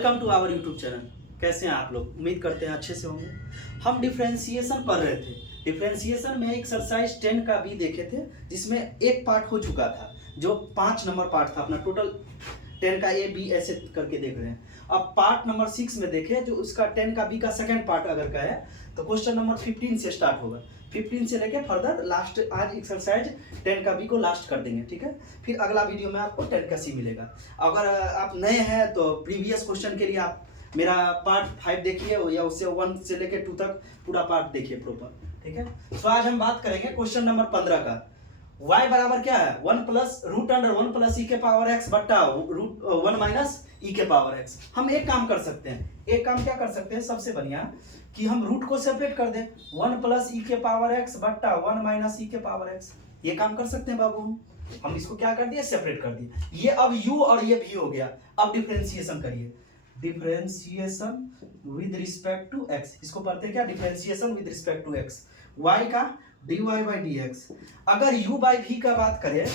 Welcome to our YouTube channel. कैसे हैं आप लोग? उम्मीद करते हैं अच्छे से होंगे। हम डिफरेंशिएशन पढ़ रहे थे। डिफरेंशिएशन में एक्सरसाइज 10 का भी देखे थे, जिसमें एक पार्ट हो चुका था, जो 5 नंबर पार्ट था। अपना टोटल 10 का ए बी ऐसे करके देख रहे हैं। अब पार्ट नंबर 6 में देखें, जो उसका 10 का बी का सेकेंड पार्ट अगर का है, तो क्वेश्चन नंबर 15 से स्टार्ट होगा। 15 से लेके फर्दर लास्ट आज एक्सरसाइज 10 का बी को लास्ट कर देंगे, ठीक है। फिर अगला वीडियो में आपको 10 का सी मिलेगा। अगर आप नए हैं तो प्रीवियस क्वेश्चन के लिए आप मेरा पार्ट 5 देखिए, या उससे 1 से लेके 2 तक पूरा पार्ट देखिए प्रॉपर, ठीक है। तो आज हम बात करेंगे क्वेश्चन नंबर 15 का। y बराबर क्या है? 1 plus root under 1 plus e के पावर x बट्टा रूट 1 माइनस ई के पावर x। हम एक काम कर सकते हैं। एक काम क्या कर सकते हैं? सबसे बढ़िया कि हम रूट को सेपरेट कर दें। 1 प्लस ई के पावर x बट्टा 1 माइनस ई के पावर x। ये काम कर सकते हैं बाबू। हम इसको क्या कर दिए? सेपरेट कर दिए। ये अब u और ये v हो गया। अब डिफरेंशिएशन करिए। Differentiation with respect to x। इसको पढ़ते हैं क्या? Differentiation with respect to x। y का dy by dx। अगर u by v का बात करें,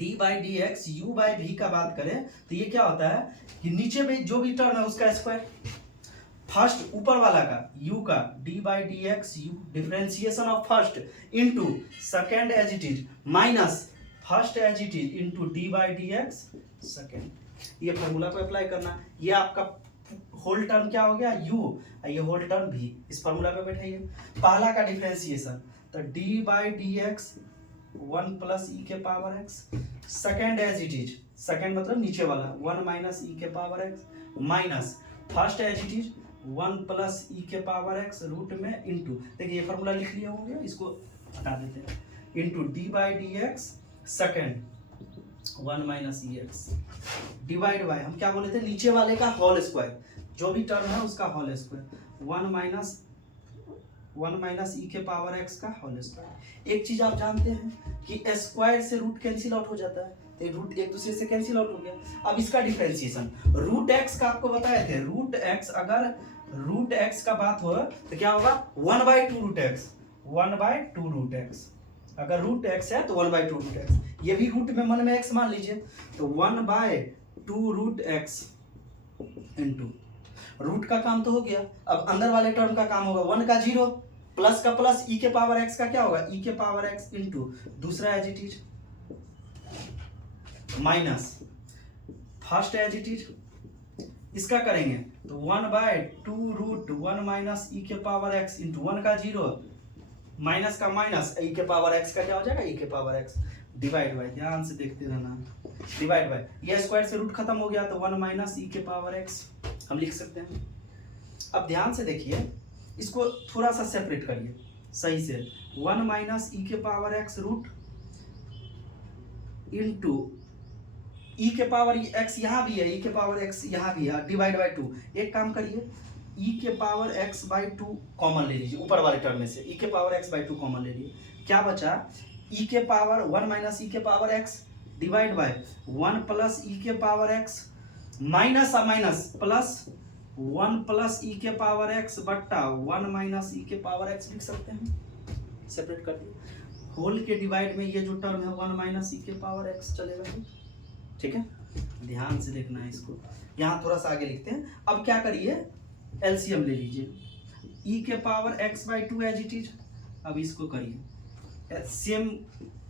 d by dx u by v का बात करें, तो ये क्या होता है कि नीचे में जो भी टर्म है उसका स्क्वायर, फर्स्ट ऊपर वाला का u का d by dx u differentiation of first into second as it is minus first as it is into d by dx second. ये फार्मूला को अप्लाई करना। ये आपका होल टर्म क्या हो गया? u, ये होल टर्म v। इस फार्मूला पे बैठाइए। पहला का डिफरेंशिएशन तो d by d x 1 plus e के power x। Second as it is, second मतलब नीचे वाला 1 माइनस ई के power x minus first as it is 1 plus e के पावर x रूट में इंटू, देखिए ये फार्मूला लिख लिया हो गया, इसको हटा देते हैं, into D by d x second 1 minus E x divide bye, हम क्या बोले थे? नीचे वाले का होल स्क्वायर, जो भी टर्म है उसका होल स्क्वायर 1 माइनस ई के पावर x का होल स्क्वायर। एक चीज आप जानते हैं कि स्क्वायर से रूट कैंसिल आउट हो जाता है, तो रूट एक दूसरे से कैंसिल आउट हो गया। अब इसका डिफरेंशिएशन रूट x का आपको बताए थे। रूट x, अगर रूट x का बात हो तो क्या होगा? 1/2 रूट x, 1/2 रूट x। अगर रूट x है तो 1/2 रूट x। ये भी रूट में मन में x मान लीजिए, तो 1/2 रूट x इंटू रूट का काम तो हो गया। अब अंदर वाले टर्म का काम होगा 1 का 0 प्लस का प्लस ई के पावर x का क्या होगा? ई के पावर x इंटू दूसरा as it is minus first as it is. इसका करेंगे तो 1/2 रूट 1 माइनस ई के पावर x इंटू 1 का 0 माइनस का माइनस ई के पावर x का क्या हो जाएगा? ई के पावर x डिवाइड बाय, ध्यान से देखते रहना, डिवाइड बाय, ये स्क्वायर से रूट खत्म हो गया तो 1 माइनस ई के पावर x हम लिख सकते हैं। अब ध्यान से देखिए, इसको थोड़ा सा सेपरेट करिए सही से। 1 माइनस ई के पावर x रूट इंटू ई के पावर x यहाँ भी है, ई के पावर x यहाँ भी है, डिवाइड बाय 2। एक काम करिए, ई के पावर x बाई 2 कॉमन ले लीजिए ऊपर वाले टर्म में से। ई के पावर x बाई 2 कॉमन ले लीजिए, क्या बचा? ई के पावर 1 माइनस ई के power x divide by 1 plus e के power x minus minus plus 1 plus e के पावर x बट्टा 1 माइनस ई के पावर x लिख सकते हैं। सेपरेट कर दिए। होल के डिवाइड में ये जो टर्म है 1 माइनस ई के पावर x चलेगा, ठीक है। ध्यान से देखना है इसको। यहाँ थोड़ा सा आगे लिखते हैं। अब क्या करिए? एलसीएम ले लीजिए। ई के power x by 2 as it is. अब इसको करिए सेम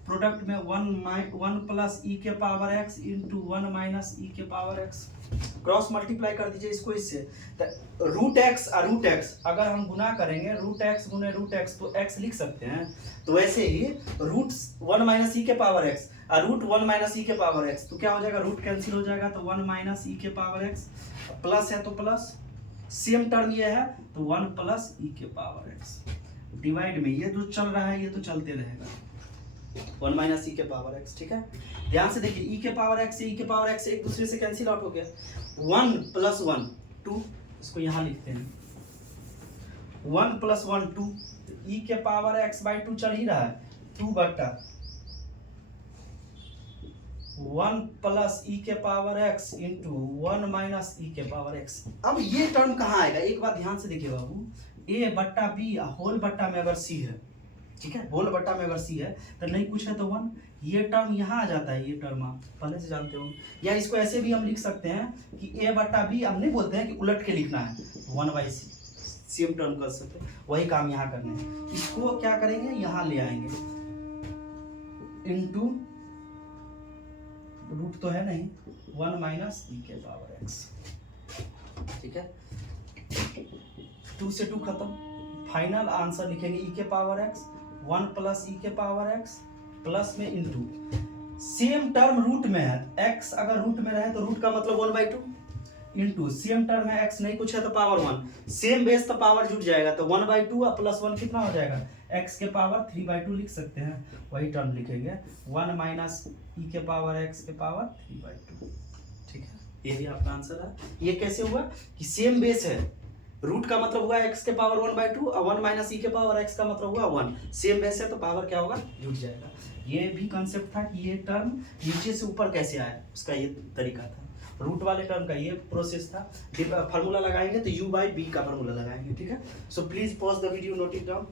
प्रोडक्ट में 1 प्लस ई के power x into 1 minus e के पावर x क्रॉस मल्टीप्लाई कर दीजिए इसको इससे। तो रूट x और रूट x अगर हम गुना करेंगे, रूट x गुने रूट x तो x लिख सकते हैं। तो वैसे ही रूट 1 माइनस ई के पावर x और रूट 1 माइनस ई के पावर x, तो क्या हो जाएगा? रूट कैंसिल हो जाएगा, तो 1 माइनस ई के पावर x प्लस है तो प्लस, सेम टर्म ये है तो 1 प्लस ई के पावर x डिवाइड में ये जो चल रहा है ये तो चलते रहेगा 1 माइनस ई के पावर x, ठीक है। ध्यान से देखिए, ई के पावर x से ई के पावर x एक दूसरे से कैंसिल आउट हो गया। 1 प्लस 1 2, इसको यहाँ लिखते हैं 1 प्लस 1 2, ई के पावर x बाई 2 चल ही रहा है 2 बट्टा 1 प्लस ई के power x into 1 minus e के पावर x। अब ये टर्म कहाँ आएगा? एक बात ध्यान से देखिए बाबू, a बट्टा b होल बट्टा में अगर c है ठीक है, होल बट्टा में अगर सी है तो नहीं कुछ है तो 1, ये टर्म यहाँ आ जाता है, ये टर्म आप पहले से जानते हो। या इसको ऐसे भी हम लिख सकते हैं कि ए बट्टा बी, हम नहीं बोलते हैं कि उलट के लिखना है, 1/c सेम टर्म कर सकते हैं, वही काम यहाँ करने हैं। इसको क्या करेंगे, यहाँ ले आएंगे इनटू रूट तो है नहीं 1 माइनस ई के पावर x, ठीक है, 2 से 2 खत्म, फाइनल आंसर लिखेंगे ई के पावर x 1 प्लस ई के पावर x प्लस में इनटू सेम टर्म रूट में है, x अगर रूट में रहे तो रूट का मतलब 1/2 इनटू सेम टर्म है x नहीं कुछ है तो पावर 1, सेम बेस तो पावर जुट जाएगा तो 1/2 और प्लस 1 कितना हो जाएगा, x के पावर 3/2 लिख सकते हैं, वही टर्म लिखेंगे 1 माइनस ई के पावर x के पावर 3/2, ठीक है, ये भी आपका आंसर है। ये कैसे हुआ कि सेम बेस है, रूट का मतलब हुआ x के पावर 1/2 और 1 माइनस ई के पावर x का मतलब हुआ 1, सेम बेस है तो पावर क्या होगा, जुट जाएगा। ये भी कंसेप्ट था कि ये टर्म नीचे से ऊपर कैसे आया, उसका ये तरीका था, रूट वाले टर्म का ये प्रोसेस था। फार्मूला लगाएंगे तो u/b का फार्मूला लगाएंगे, ठीक है। सो please pause the video, note it down.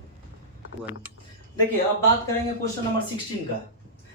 देखिए अब बात करेंगे क्वेश्चन नंबर 16 का।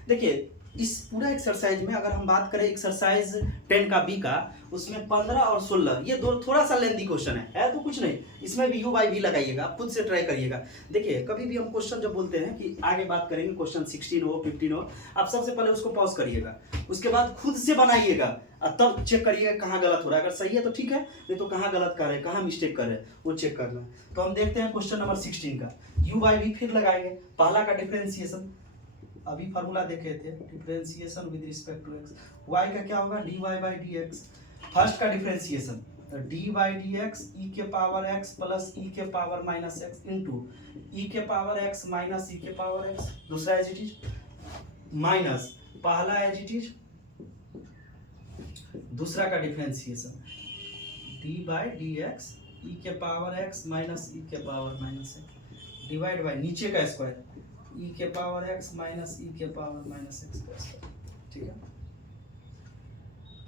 देखिए इस पूरा एक्सरसाइज में अगर हम बात करें एक्सरसाइज 10 का बी का, उसमें 15 और 16 ये दो थोड़ा सा लेंथी क्वेश्चन है तो कुछ नहीं, इसमें भी u/v लगाइएगा, आप खुद से ट्राई करिएगा। देखिए कभी भी हम क्वेश्चन जब बोलते हैं कि आगे बात करेंगे, क्वेश्चन 16 हो 15 हो, आप सबसे पहले उसको पॉज करिएगा, उसके बाद खुद से बनाइएगा और तब चेक करिएगा कहाँ गलत हो रहा है, अगर सही है तो ठीक है, नहीं तो कहाँ गलत कर रहे हैं, कहाँ मिस्टेक कर रहे हैं वो चेक करना है। तो हम देखते हैं क्वेश्चन नंबर 16 का, u/v फिर लगाएंगे, पहला का डिफरेंशिएशन अभी फार्मूला देखे थे, differentiation with respect to x, y का क्या होगा dy/dx, फर्स्ट का डिफरेंशिएशन dy/dx e के पावर x प्लस e के power minus x into e के पावर x माइनस e के पावर x, दूसरा एज इट इज माइनस पहला एज इट इज दूसरा का डिफरेंशिएशन dy/dx e के पावर x माइनस e के power minus x divide by नीचे का स्क्वायर e के पावर x माइनस e के पावर माइनस x का स्क्वायर, ठीक है।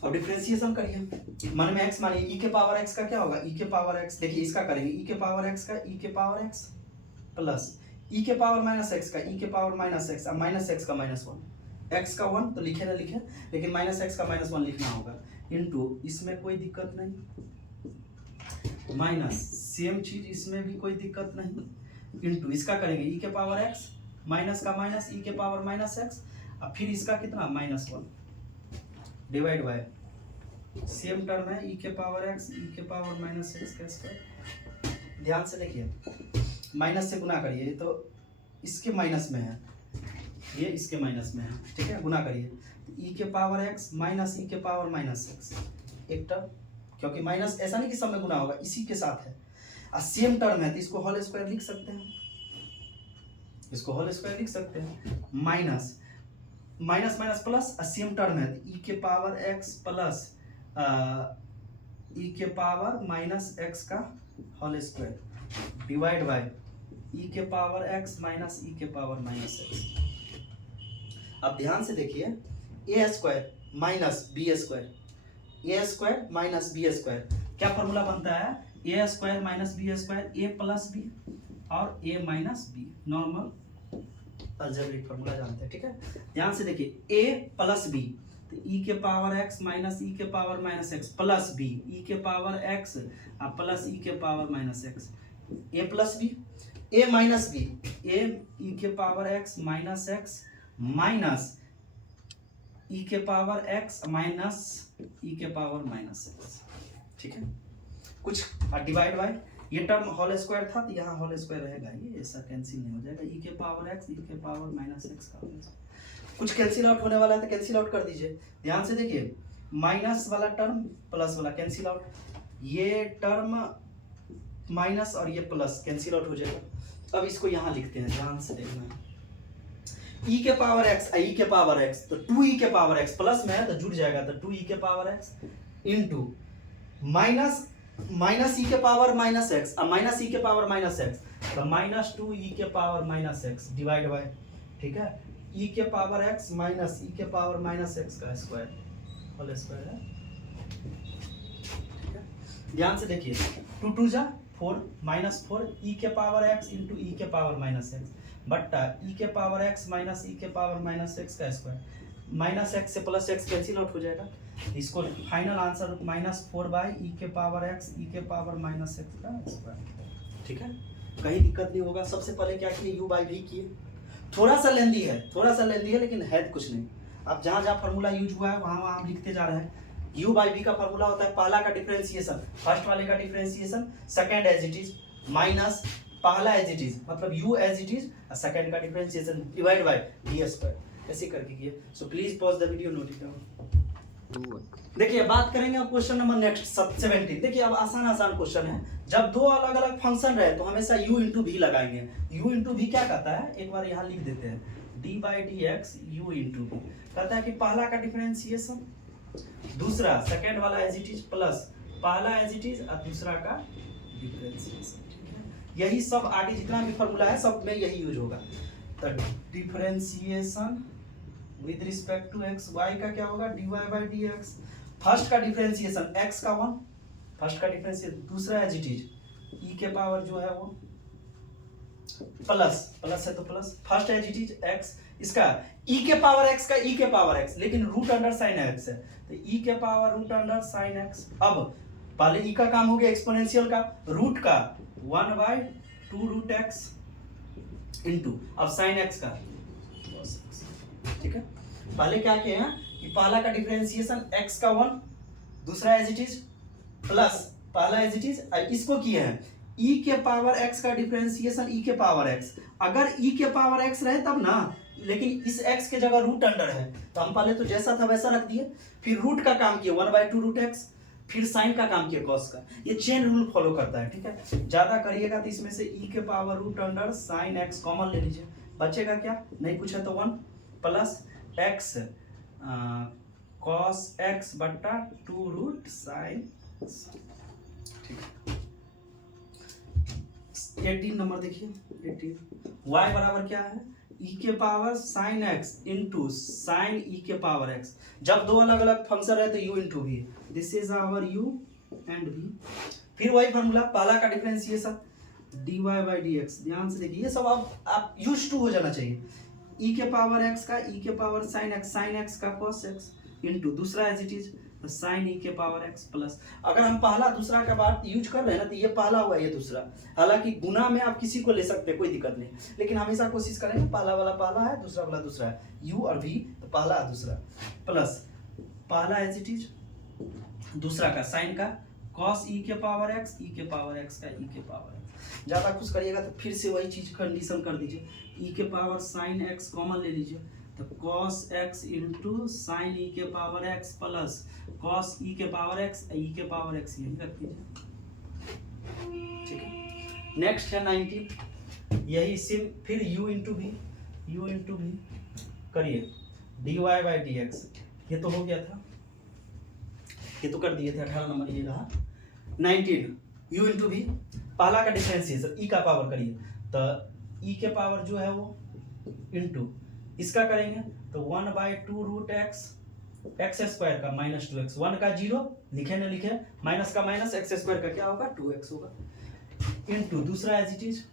अब डिफरेंशिएशन करिए, मन में x मानिए, e के पावर x का क्या होगा, e के पावर x, देखिए इसका करेंगे e के पावर x का e के पावर x प्लस e के पावर माइनस x का e के पावर माइनस x, अब माइनस x का माइनस 1, x का 1 तो लिखे ना लिखे, लेकिन माइनस x का माइनस 1 लिखना होगा इनटू, इसमें कोई दिक्कत नहीं, माइनस सेम चीज इसमें भी कोई दिक्कत नहीं, इनटू इसका करेंगे e के पावर x माइनस का माइनस e के पावर माइनस x, अब फिर इसका कितना -1 डिवाइड बाय सेम टर्म है e के पावर x e के पावर माइनस x का स्क्वायर। ध्यान से देखिए, माइनस से गुना करिए, ये तो इसके माइनस में है, ये इसके माइनस में है, ठीक है, गुना करिए e के पावर x माइनस e के पावर माइनस x, एक टर्म, क्योंकि माइनस ऐसा नहीं कि सब में गुना होगा, इसी के साथ है, और सेम टर्म है तो इसको होल स्क्वायर लिख सकते हैं, इसको होल स्क्वायर लिख सकते हैं, minus minus minus plus same term है e के पावर x प्लस e के पावर माइनस x का whole square divide by e के पावर x माइनस e के पावर माइनस x। अब ध्यान से देखिए, a square minus b square, a square minus b square, क्या फॉर्मूला बनता है, a square minus b square, a plus b और a minus b, normal algebraic formula जानते हैं, ठीक है। ध्यान से देखिए a प्लस b, तो e के पावर x माइनस e के power minus x plus b, e के पावर x प्लस e के power minus x, a plus b, a minus b, a e के power x minus x minus e के power x minus e के power minus x, ठीक है। कुछ divide by, ये term whole square था तो यहाँ होल स्क्वायर रहेगा, ये ऐसा कैंसिल नहीं हो जाएगा, e के पावर x e के पावर माइनस x का कुछ कैंसिल आउट होने वाला है तो कैंसिल आउट कर दीजिए। ध्यान से देखिए, माइनस वाला टर्म प्लस वाला कैंसिल आउट, ये टर्म माइनस और ये प्लस कैंसिल आउट हो जाएगा। अब इसको यहाँ लिखते हैं, ध्यान से देखना, e के पावर x e के पावर x, तो 2e के पावर x प्लस में है तो जुड़ जाएगा, तो 2e के power x into minus minus e के पावर माइनस एक्स, अब माइनस ई के पावर माइनस एक्स, तो माइनस 2e के power minus x divide by, ठीक है, e के पावर x माइनस e के पावर माइनस x का स्क्वायर, होल स्क्वायर है, ठीक है। ध्यान से देखिए, 2 2 जा 4 माइनस 4 e के पावर x इंटू e के पावर माइनस x बट्टा ई के पावर एक्स माइनस ई के पावर माइनस एक्स का स्क्वायर, माइनस एक्स से प्लस एक्स कैंसिल आउट हो जाएगा, इसको फाइनल आंसर -4 बाई ई के पावर एक्स ई के पावर माइनस एक्स का स्क्वायर। ठीक है, कहीं दिक्कत नहीं होगा। सबसे पहले क्या किए, u बाई वी किए, थोड़ा सा लेंदी है लेकिन है कुछ नहीं। अब जहाँ जहाँ फार्मूला यूज हुआ है वहाँ वहाँ हम लिखते जा रहे हैं। u बाई वी का फार्मूला होता है पहला का डिफरेंशिएशन, फर्स्ट वाले का differentiation, second as it is minus पहला एज इट इज मतलब u as it is, second का differentiation divide by d square, ऐसे करके किए। So please pause the video, note it down. देखिए बात करेंगे अब क्वेश्चन नंबर नेक्स्ट 17। देखिए अब आसान क्वेश्चन है। जब दो अलग अलग फंक्शन रहे तो हमेशा u इंटू वी लगाएंगे। u इंटू वी क्या कहता है, एक बार यहाँ लिख देते हैं, d by d x u into v कहता है कि पहला का डिफरेंशिएशन, दूसरा सेकेंड वाला एज इट इज प्लस पहला एज इट इज और दूसरा का डिफरेंशिएशन। यही सब आगे जितना भी फॉर्मूला है सब में यही यूज होगा। तो differentiation with respect to x, y का क्या होगा dy by d x, first का डिफरेंशिएशन x का 1, फर्स्ट का डिफरेंशिएशन, दूसरा एज इट इज e के पावर जो है वो प्लस है तो plus, first as it is x, इसका e के पावर x का e के पावर x, लेकिन रूट अंडर साइन x है तो e के power root under sine x। अब पहले e का काम हो गया एक्सपोनेंशियल का, रूट का 1 बाई 2 रूट x इंटू अब साइन x का cos x। ठीक है, पहले क्या किए हैं कि पहला का डिफरेंशिएशन x का 1, दूसरा एज इट इज प्लस पहला एज इट इज, इसको किए हैं e के पावर x का डिफरेंशिएशन e के पावर x। अगर e के पावर x रहे तब ना, लेकिन इस x के जगह रूट अंडर है तो हम पहले तो जैसा था वैसा रख दिए, फिर रूट का काम किए 1 बाई 2 रूट x, फिर साइन का काम किए कॉस का। ये चेन रूल फॉलो करता है। ठीक है, ज्यादा करिएगा तो इसमें से e के power root under sine x common ले लीजिए, बचेगा क्या, नहीं कुछ है तो 1 प्लस x कॉस x बट्टा 2 रूट साइन। ठीक है, 18 नंबर देखिए, 18 y बराबर क्या है e के power sine x into sine e के पावर x। जब दो अलग अलग फंक्शन है तो u into v, this is our u and v। फिर वही फॉर्मूला, पहला का differentiation dy by d x, ध्यान से देखिए ये सब अब आप यूज टू हो जाना चाहिए। e के पावर x का e के पावर साइन x का cos x इंटू दूसरा as it is sine e के पावर x प्लस। अगर हम पहला दूसरा का बात यूज कर रहे हैं ना तो ये पहला हुआ ये दूसरा, हालांकि गुना में आप किसी को ले सकते हैं कोई दिक्कत नहीं, लेकिन हमेशा कोशिश करेंगे पहला वाला पहला है दूसरा वाला दूसरा है, u और v तो पहला दूसरा प्लस पहला एज इट इज, दूसरा का साइन का cos e के पावर x e के पावर x का e के पावर x। ज्यादा कुछ करिएगा तो फिर से वही चीज कंडीशन कर दीजिए, e के पावर साइन x कॉमन ले लीजिए तो cos x into sine e के power x plus cos e के पावर x e के पावर x, यही रख दीजिए। ठीक है, नेक्स्ट है 19, यही सिम फिर u इंटू भी करिए dy बाई डी एक्स, ये तो हो गया था, ये तो कर दिए थे 18 नंबर ये रहा। 19 u इंटू भी, पहला का डिफरेंशिएशन e का पावर करिए तो e के पावर जो है वो इंटू इसका करेंगे तो 1 बाई 2 रूट एक्स स्क्वायर का माइनस 2x, 1 का 0 लिखे न लिखे, माइनस का माइनस x स्क्वायर का क्या होगा 2x होगा इंटू दूसरा as it is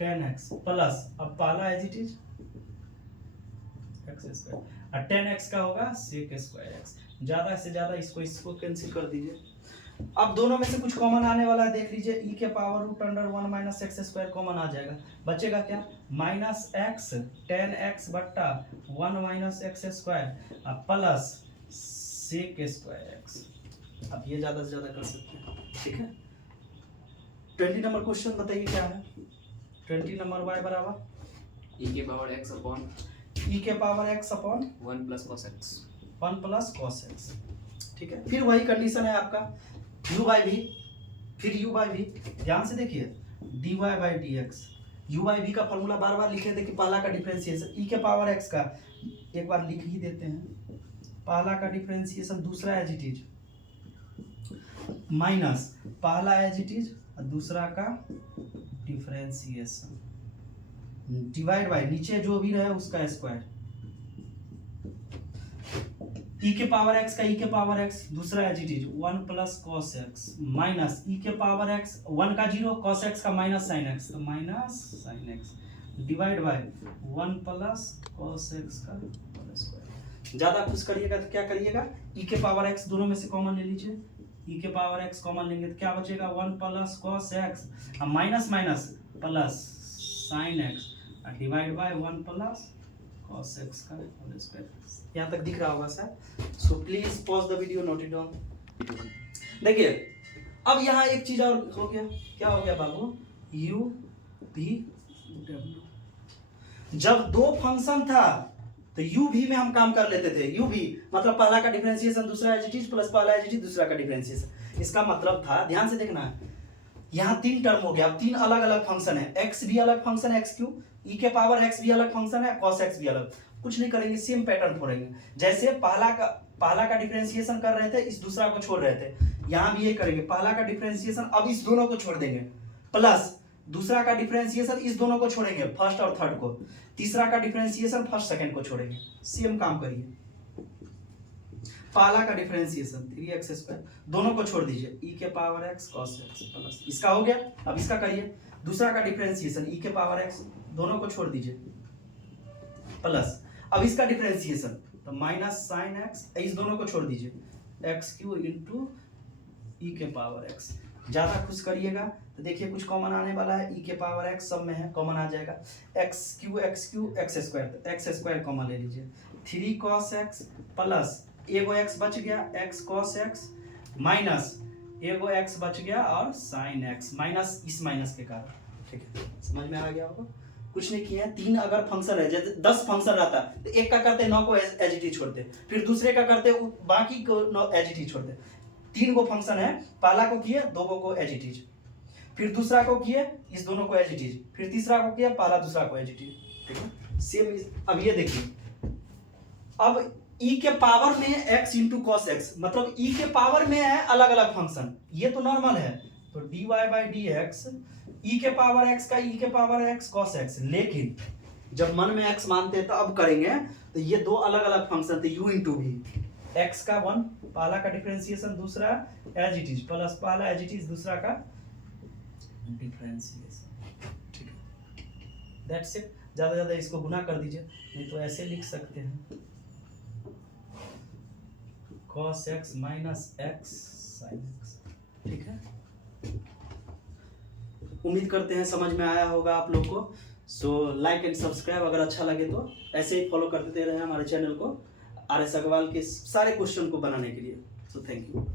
10x plus अब पहला as it is x square और 10x का होगा sec स्क्वायर x। ज्यादा से ज्यादा इसको कैंसिल कर दीजिए। अब दोनों में से कुछ कॉमन आने वाला है, देख लीजिए e के power root under 1 minus x square common आ जाएगा, बचेगा क्या माइनस एक्स 10x बट्टा 1 minus x square plus sec square x. अब ये ज्यादा से ज्यादा कर सकते हैं। ठीक है, 20 नंबर क्वेश्चन बताइए क्या है। 20 नंबर y बराबर e के पावर x अपॉन e के power x upon 1 plus cos x, 1 plus cos x। ठीक है, फिर वही कंडीशन है आपका u बाई v, फिर u बाई v, ध्यान से देखिए dy by d x, u by v का फॉर्मूला बार बार लिखे थे कि पहला का डिफरेंशिएशन e के पावर x का, एक बार लिख ही देते हैं, पहला का डिफरेंशिएशन दूसरा एज इट इज माइनस पहला एज इट इज दूसरा का डिफरेंशिएशन डिवाइड बाय नीचे जो भी रहे उसका स्क्वायर, e के पावर x का e के पावर x दूसरा as it is 1 plus cos x minus e के पावर x 1 का 0 cos x का माइनस sin x तो minus sin x divide by 1 plus cos x का होल स्क्वायर। ज़्यादा खुश करिएगा तो क्या करिएगा, ई के पावर एक्स दोनों में से कॉमन ले लीजिए, ई के पावर एक्स कॉमन लेंगे तो क्या बचेगा 1 plus cos x, minus minus plus sine x, divide by 1 plus cos x का होल स्क्वायर। यहाँ तक दिख रहा होगा sir, so please pause the video, note it down. देखिए अब यहाँ एक चीज और हो गया, क्या हो गया बाबू, u v w। जब दो फंक्शन था तो u v में हम काम कर लेते थे, u v मतलब पहला का डिफरेंशिएशन दूसरा एज इट इज प्लस पहला एज इट इज दूसरा का डिफरेंशिएशन। इसका मतलब था, ध्यान से देखना, यहाँ तीन टर्म हो गया, अब तीन अलग अलग फंक्शन है, x भी अलग फंक्शन है x क्यूब, e के पावर x भी अलग फंक्शन है, cos x भी अलग। कुछ नहीं करेंगे, सेम पैटर्न फोड़ेंगे। जैसे पहला का डिफरेंशिएशन कर रहे थे, इस दूसरा को छोड़ रहे थे, यहाँ भी ये करेंगे, पहला का डिफरेंशिएशन अब इस दोनों को छोड़ देंगे, प्लस दूसरा का डिफरेंशिएशन इस दोनों को छोड़ेंगे, फर्स्ट और थर्ड को, तीसरा का डिफरेंशिएशन फर्स्ट सेकंड को छोड़ेंगे। सेम काम करिए, पहला का डिफरेंशिएशन 3x स्क्वायर दोनों को छोड़ दीजिए, e के power x cos x plus, इसका हो गया। अब इसका करिए, दूसरा का डिफरेंशिएशन e के पावर x दोनों को छोड़ दीजिए प्लस, अब इसका डिफरेंशिएशन तो माइनस साइन x, इस दोनों को छोड़ दीजिए, x क्यू इंटू ई के पावर x। ज़्यादा खुश करिएगा तो देखिए कुछ कॉमन आने वाला है, e के पावर x सब में है, कॉमन आ जाएगा, x क्यू x स्क्वायर, तो x स्क्वायर कॉमन ले लीजिए, 3 cos x प्लस एगो x बच गया x cos x माइनस एगो x बच गया और sin x, माइनस इस माइनस के कारण। ठीक है, समझ में आ गया होगा। कुछ नहीं किया है, तीन अगर फंक्शन है, जैसे 10 फंक्शन रहता तो एक का करते 9 को एज इट इज छोड़ते, फिर दूसरे का करते बाकी को एज इट इज छोड़ते। तीन को फंक्शन है, पहला को किए दो को एज इट इज, फिर दूसरा को किए इस दोनों को एज इट इज, फिर तीसरा को किया पहला दूसरा को एज इट इज। ठीक है, सेम। अब ये देखिए, अब e के पावर में x इंटू कॉस एक्स, मतलब e के पावर में है अलग अलग फंक्शन, ये तो नॉर्मल है, तो dy by d x, e के पावर x का e के पावर x कॉस एक्स। लेकिन जब मन में x मानते हैं तो अब करेंगे, तो ये दो अलग अलग फंक्शन थे, u इंटू वी, x का 1 पहला का डिफरेंशिएशन दूसरा एज इट इज प्लस पहला एज इट इज दूसरा का डिफरेंशिएशन। ठीक है, दैट्स इट। ज्यादा ज्यादा इसको गुना कर दीजिए, नहीं तो ऐसे लिख सकते हैं cos x minus x sin x। ठीक है, उम्मीद करते हैं समझ में आया होगा आप लोग को। सो लाइक एंड सब्सक्राइब अगर अच्छा लगे तो ऐसे ही फॉलो करते रहे हमारे चैनल को, आर एस अग्रवाल के सारे क्वेश्चन को बनाने के लिए। So thank you.